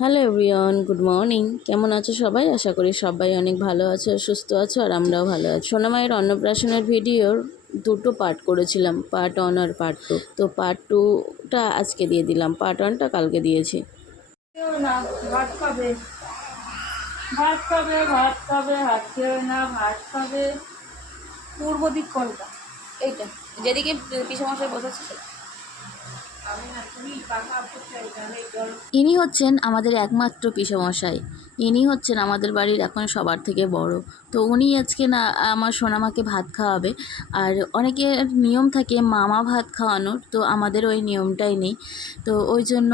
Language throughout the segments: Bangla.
Hello everyone, good morning. কেমন আছো সবাই? আশা করি সবাই অনেক ভালো আছো, সুস্থ আছো, আর আমরাও ভালো আছি। সোনামায়ের অন্নপ্রাশনের ভিডিওর দুটো পার্ট করেছিলাম, পার্ট 1 আর পার্ট 2। তো পার্ট 2টা আজকে দিয়ে দিলাম, পার্ট 1টা কালকে দিয়েছি। না ভাত খাবে, ভাত খাবে, ভাত খাবে, হাত খেয়ে না ভাত খাবে। পূর্ব দিক কোনটা? এইটা যেদিকে পিসমশাই বসেছে। ইনি হচ্ছেন আমাদের একমাত্র পিসমশাই। ইনি হচ্ছেন আমাদের বাড়ির এখন সবার থেকে বড়। তো উনি আজকে না আমার সোনামাকে ভাত খাওয়াবে। আর অনেকের নিয়ম থাকে মামা ভাত খাওয়ানোর, তো আমাদের ওই নিয়মটাই নেই। তো ওই জন্য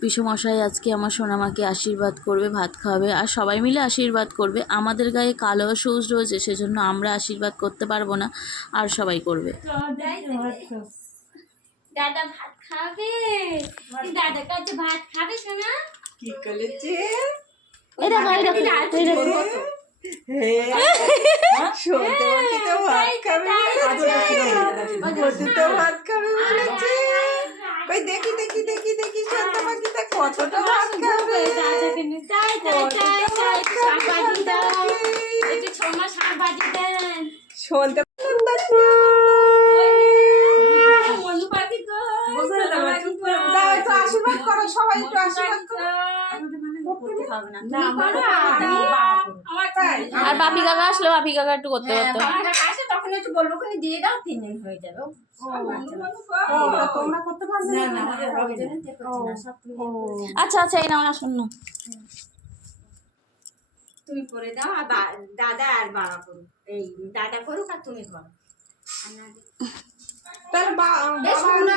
পিসমশাই আজকে আমার সোনামাকে আশীর্বাদ করবে, ভাত খাওয়াবে, আর সবাই মিলে আশীর্বাদ করবে। আমাদের গায়ে কালো সূচ রয়েছে, সেজন্য আমরা আশীর্বাদ করতে পারবো না, আর সবাই করবে। দাদা ভাত খাবে, দাদা কাছে ভাত খাবে শোনা কি করেছে? এটা ভাই দেখো শুনতে পাচ্ছি তো ভাত খাবে বলছে, তো ভাত খাবে বলেছে। কই দেখি দেখি দেখি দেখি শুনতে পাখিটা কতটা ভাত খাবে। দাদাকে নিয়ে তাই তাই তাই তাই শাকবাজি দাও, একটু ছোমা শাকবাজি দেন। শুনতে মনু পাখি গো, দাও, একটু আশীর্বাদ করো, সবাই একটু আশীর্বাদ করো। আর বাপি কাকা আসলো, বাপি কাকা একটু করতে পারতো। তখন একটু বলবো দিয়ে দাও, 3 দিন হয়ে যাবে। তোমরা করতে পারবে না? আচ্ছা আচ্ছা, এই নাও, আসুন না। তুমি করে দাও, আর দাদা আর বাবা করুক। এই দাদা করুক আর তুমি করো। তাহলে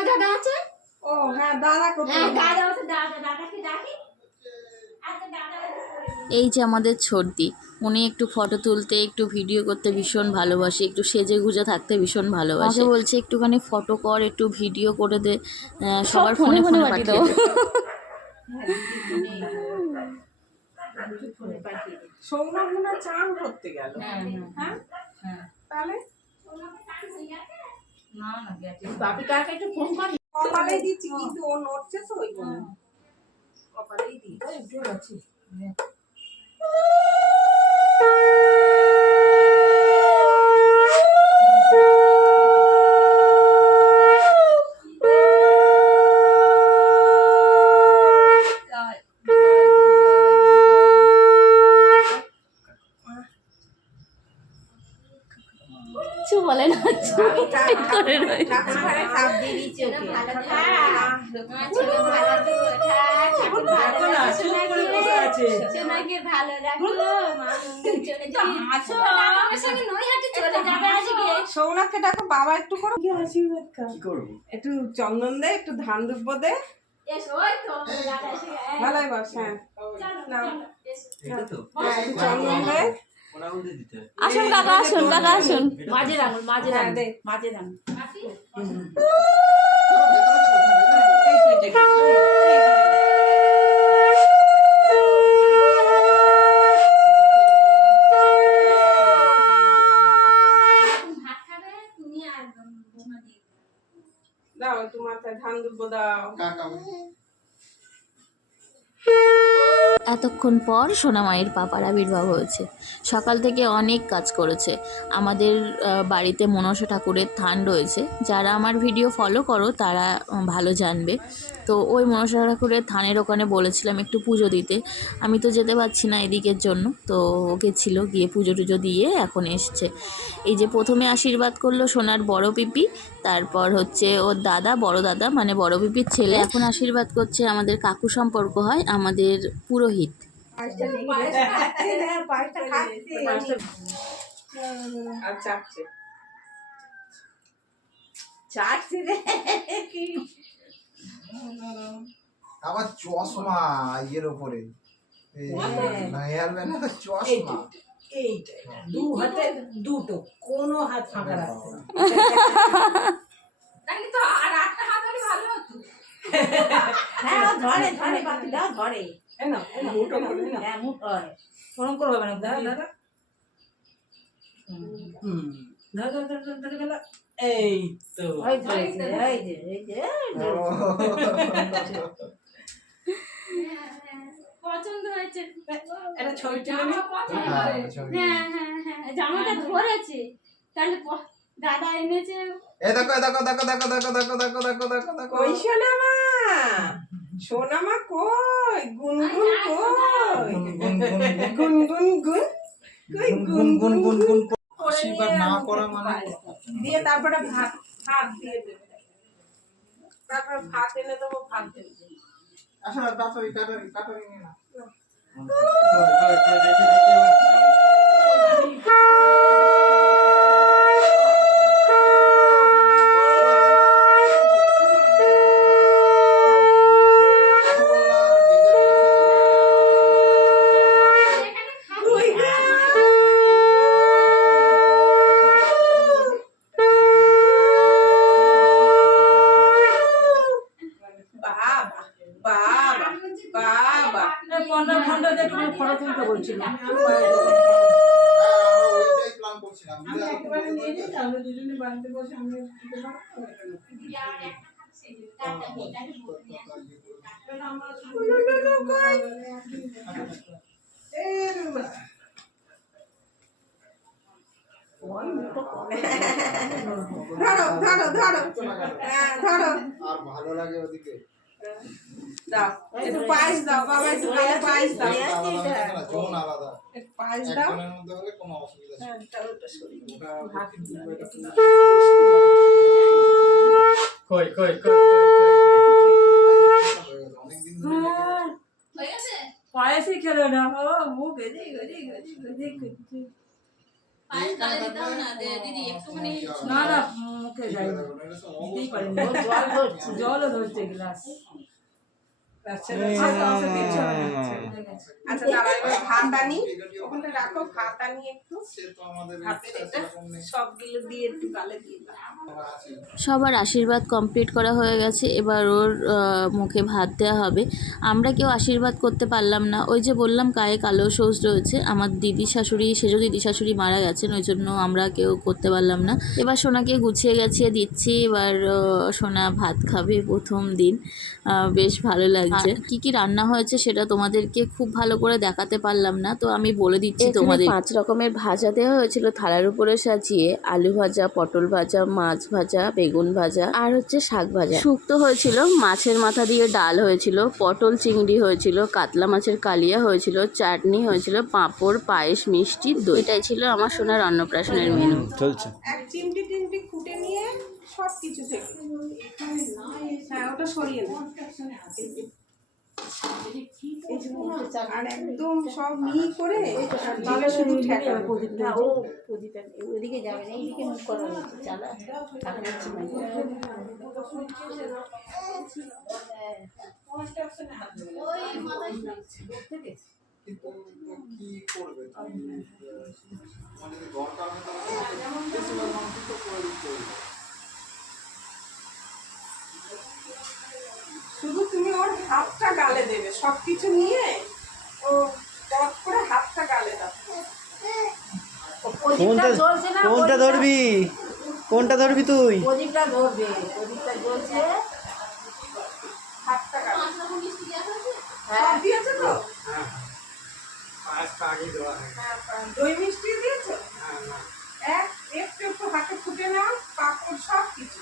দাদা আছে। ও হ্যাঁ, দাদা করতে দাদা আছে, দাদাকে ডাকি। আচ্ছা দাদা। এই যে আমাদের ছোটদি, উনি একটু ফটো তুলতে, একটু ভিডিও করতে ভীষণ ভালোবাসে, একটু সেজে গুজে থাকতে ভীষণ ভালোবাসে। আমাকে বলছে একটুখানি ফটো কর, একটু ভিডিও করে দে, সবার ফোনে ফোনে পাঠিয়ে দাও। সৌরভ মনে হয় চান করতে গেল। হ্যাঁ তাহলে বাপি কাকে একটু ফোন করি, কপালেই দিচ্ছি, কিন্তু ও নড়ছে তো, ওই জন্য কপালেই দিচ্ছি। একটু আছি। কিছু বলে না, করে রয়েছে। সৌনককে ডাকো, বাবা একটু করো, কি আশীর্বাদ কর, একটু চন্দন দে, একটু ধান দুব্ব দে। ভালোই বস। হ্যাঁ একটু চন্দন দে। আসুন কাকা, আসুন কাকা, আসুন। মাঝের আঙুল, মাঝের আঙুল, দে। মাঝের আঙুল। দাও একটু মাথায় ধান দুব্ব দাও। এতক্ষণ পর সোনামায়ের পাপার আবির্ভাব হয়েছে। সকাল থেকে অনেক কাজ করেছে। আমাদের বাড়িতে মনসা ঠাকুরের থান রয়েছে, যারা আমার ভিডিও ফলো করো তারা ভালো জানবে। তো ওই মনসা ঠাকুরের থানের ওখানে বলেছিলাম একটু পুজো দিতে। আমি তো যেতে পারছি না এদিকের জন্য, তো ওকে ছিল, গিয়ে পুজো টুজো দিয়ে এখন এসছে। এই যে প্রথমে আশীর্বাদ করলো সোনার বড় পিপি, তারপর হচ্ছে ওর দাদা, বড় দাদা মানে বড় পিপির ছেলে। এখন আশীর্বাদ করছে আমাদের কাকু সম্পর্ক হয়, আমাদের পুরোহিত। আবার চশমা ইয়ের ওপরে, চশমা এইটা দু হাতে দুটো, কোনো হাত ফাঁকা রাখতে না। তাহলে তো আর একটা হাত হলে ভালো হতো। হ্যাঁ ধরে ধরে বাপি দাও, ধরে হ্যাঁ মুখ হয় ফোন করবো না। দাদা দাদা দাদা দাদা দাদা গেল। এই তো ওই ধরেছে, এই যে পছন্দ হয়েছে। একটা ছবি তুলে জামা নি। পছন্দ হ্যাঁ, হয়েছে। ছবি। হ্যাঁ, জামাটা ধরেছে। তাহলে দাদা এনেছে। এ দেখো এ দেখো দেখো দেখো দেখো দেখো দেখো দেখো দেখো দেখো কই সোনামা, সোনামা কই, গুনগুন কই, গুন গুন গুন গুন গুনগুন গুন, কই গুন গুন গুন গুন গুন করে আশীর্বাদ নিয়ে না আমাকে করা একটু মানে পায়েস দাও। দিয়ে তারপরে ভাত ভাত দিয়ে দেবে, তারপরে ভাত এনে দেবো, ভাত দেবে। আসো কাটরি কাটরি কাটরি নিয়ে না কই গো? বাবা বাবা বাবা, পনেরো ঘন্টা দিয়ে একটু ফটো তুলতে বলছিলাম। ওইটাই প্ল্যান করছিলাম আমি একেবারে নিয়ে নিই, তাহলে দুজনে বাড়িতে বসে আমি খেতে পারবো। লুলুলু কই? এ রুমা। ধরো ধরো ধরো, হ্যাঁ ধরো, আর ভালো লাগে ওদিকে দাও একটু পায়েস দাও বাবা, একটু গালে পায়েস দাও, জোন আলাদা একটু পায়েস দাও। একজনের মধ্যে হলে কোনো অসুবিধা ছিল হ্যাঁ, না। তাহলে ওটা সরিয়ে দিই। ওটা দক্ষিণ পূর্ব এটা পূর্ব। কই কই কই কই কই অনেকদিন ধরে লেগে গেছে। হয়ে গেছে? পায়েসই খেলো না, ও মুখ এদিক ওদিক ওদিক ওদিক করছে। পায়েস গালে দিতে হবে না দিদি, একটুখানি। না না, মুখে যায় না, দিতেই পারেনি, ও জল ধরছে, জলও ধরছে গ্লাস। আচ্ছা আচ্ছা, দিচ্ছি আমি। আচ্ছা দাঁড়াও, এবার ভাত আনি, ওখানে রাখো, ভাত আনি একটু, সে তো আমাদের ভাতের ইচ্ছা এটা সেরকম নেই। সবগুলো দিয়ে একটু গালে দিয়ে দাও। আমরা আছি। সবার আশীর্বাদ কমপ্লিট করা হয়ে গেছে, এবার ওর মুখে ভাত দেওয়া হবে। আমরা কেউ আশীর্বাদ করতে পারলাম না, ওই যে বললাম গায়ে কালো শৌচ রয়েছে, আমার দিদি শাশুড়ি, সেজো দিদি শাশুড়ি মারা গেছেন, ওই জন্য আমরা কেউ করতে পারলাম না। এবার সোনাকে গুছিয়ে গেছিয়ে দিচ্ছি, এবার সোনা ভাত খাবে প্রথম দিন। বেশ ভালো লাগছে। কি কি রান্না হয়েছে সেটা তোমাদেরকে খুব ভালো করে দেখাতে পারলাম না, তো আমি বলে দিচ্ছি তোমাদের। 5 রকমের ভাজা দেওয়া হয়েছিল থালার উপরে সাজিয়ে, আলু ভাজা, পটল ভাজা, মাছ ভাজা, বেগুন ভাজা, আর হচ্ছে শাক ভাজা। শুক্তো হয়েছিল, মাছের মাথা দিয়ে ডাল হয়েছিল, পটল চিংড়ি হয়েছিল, কাতলা মাছের কালিয়া হয়েছিল, চাটনি হয়েছিল, পাঁপড়, পায়েস, মিষ্টি, দই। এটাই ছিল আমার সোনার অন্নপ্রাশনের মেনু। চলছে এক চিমটি টিমটি খুঁটে নিয়ে সব কিছু থেকে, হ্যাঁ ওটা সরিয়ে দাও, আর একদম সব মিহি করে জিভে শুধু ঠেকাবে। ওদিকে যাবে না, এইদিকে মুখ করা হচ্ছে, চালা তাহলে হচ্ছে না। কিন্তু কি করবে তুমি? মানে যদি দরকার হয় তাহলে বেশিরভাগ মানুষ তো করে দিতে হবে। শুধু তুমি ওর হাতটা গালে দেবে, সবকিছু নিয়ে ও পট করে হাতটা গালে দাও। প্রদীপটা জ্বলছে না, কোনটা ধরবি, কোনটা ধরবি তুই? প্রদীপটা ধরবে, প্রদীপটা জ্বলছে। হাতটা গালে পাঁচ রকম মিষ্টি দেওয়া হয়েছে? সব দিয়েছে তো? পায়েসটা আগে দেওয়া হয়। হ্যাঁ, দই মিষ্টি দিয়েছে, একটু একটু হাতে ফুটে নাও, পাঁপড় সব কিছু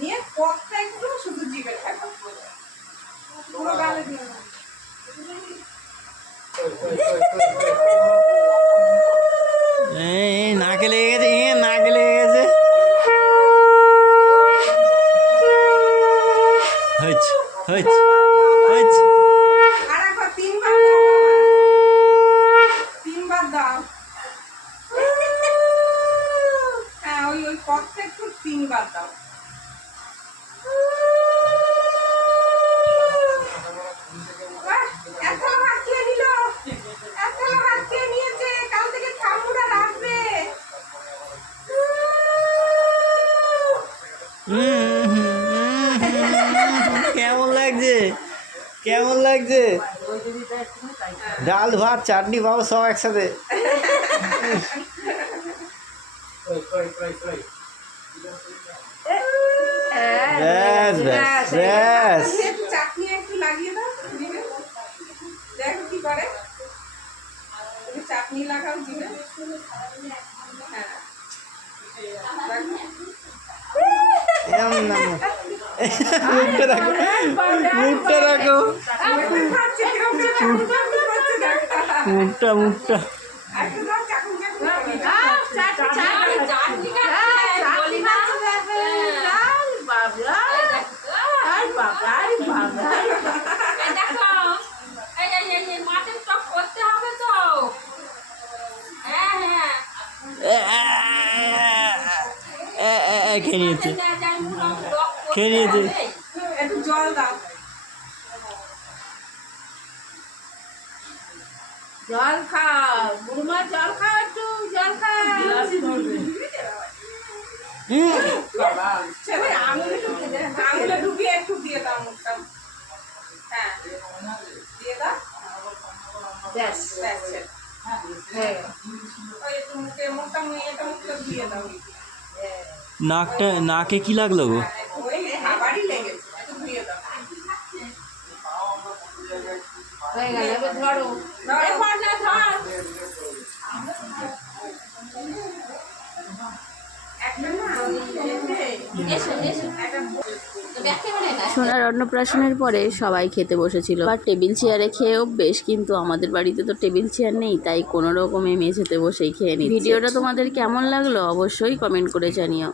নিয়ে পথটা একটু শুধু জিভে ঠেকাও, পুরো গালে দিও না। নাকে লেগে গেছে, নাকে লেগে গেছে। হয়েছে হয়েছে হয়েছে। আর একবার 3 বার দাও বাবা, 3 বার দাও। হ্যাঁ ওই ওই পথটা একটু 3 বার দাও। বাহ, এত ভাত খেয়ে নিল, এত ভাত খেয়ে নিয়েছে, কাল থেকে ঠাকুরা রাখবে। কেমন লাগছে, কেমন লাগছে? ডাল ভাত চাটনি পাবো সব একসাথে। ব্যাস ব্যাস ব্যাস। একটু চাটনি একটু লাগিয়ে দাও, দেখো কি চিনি লাগাও জিভে। হ্যাঁ এম না মুখটা রাখো, মুখটা রাখো, খাচ্ছে কিরকম চাকুন চাকুন করছে দেখ। মুখটা মুখটা। একটু দাও চাকুন চাকুন করে। দেখো এই মাছের টক করতে হবে তো। হ্যাঁ হ্যাঁ খেয়ে নিয়েছে, খেয়ে খেয়ে নিয়েছে। একটু জল দাও। জল খাও বুড়মা, জল খাও, একটু জল খাও। ছেলে আঙুলে ঢুকিয়ে একটু দিয়ে দাও মুখটা। হ্যাঁ দিয়ে দাও। ব্যাস ব্যাস ছেলে। হয়ে গেল। ওই একটু মুখে মুখটা এটা মুখটা দিয়ে দাও। নাকটা, নাকে কি লাগলো গো? ওই খাবারই লেগেছে, একটু ধুয়ে দাও। হয়ে গেল, এবার ধরো। এই পর্যায়ে ধর। একটা না এসো এসো ব্যাখ্যা করে না। সোনার অন্নপ্রাশনের পরে সবাই খেতে বসেছিল আর টেবিল চেয়ারে খেয়ে অভ্যেস, কিন্তু আমাদের বাড়িতে তো টেবিল চেয়ার নেই, তাই কোনো রকমে মেঝেতে বসেই খেয়ে নিই। ভিডিওটা তোমাদের কেমন লাগলো অবশ্যই কমেন্ট করে জানিও।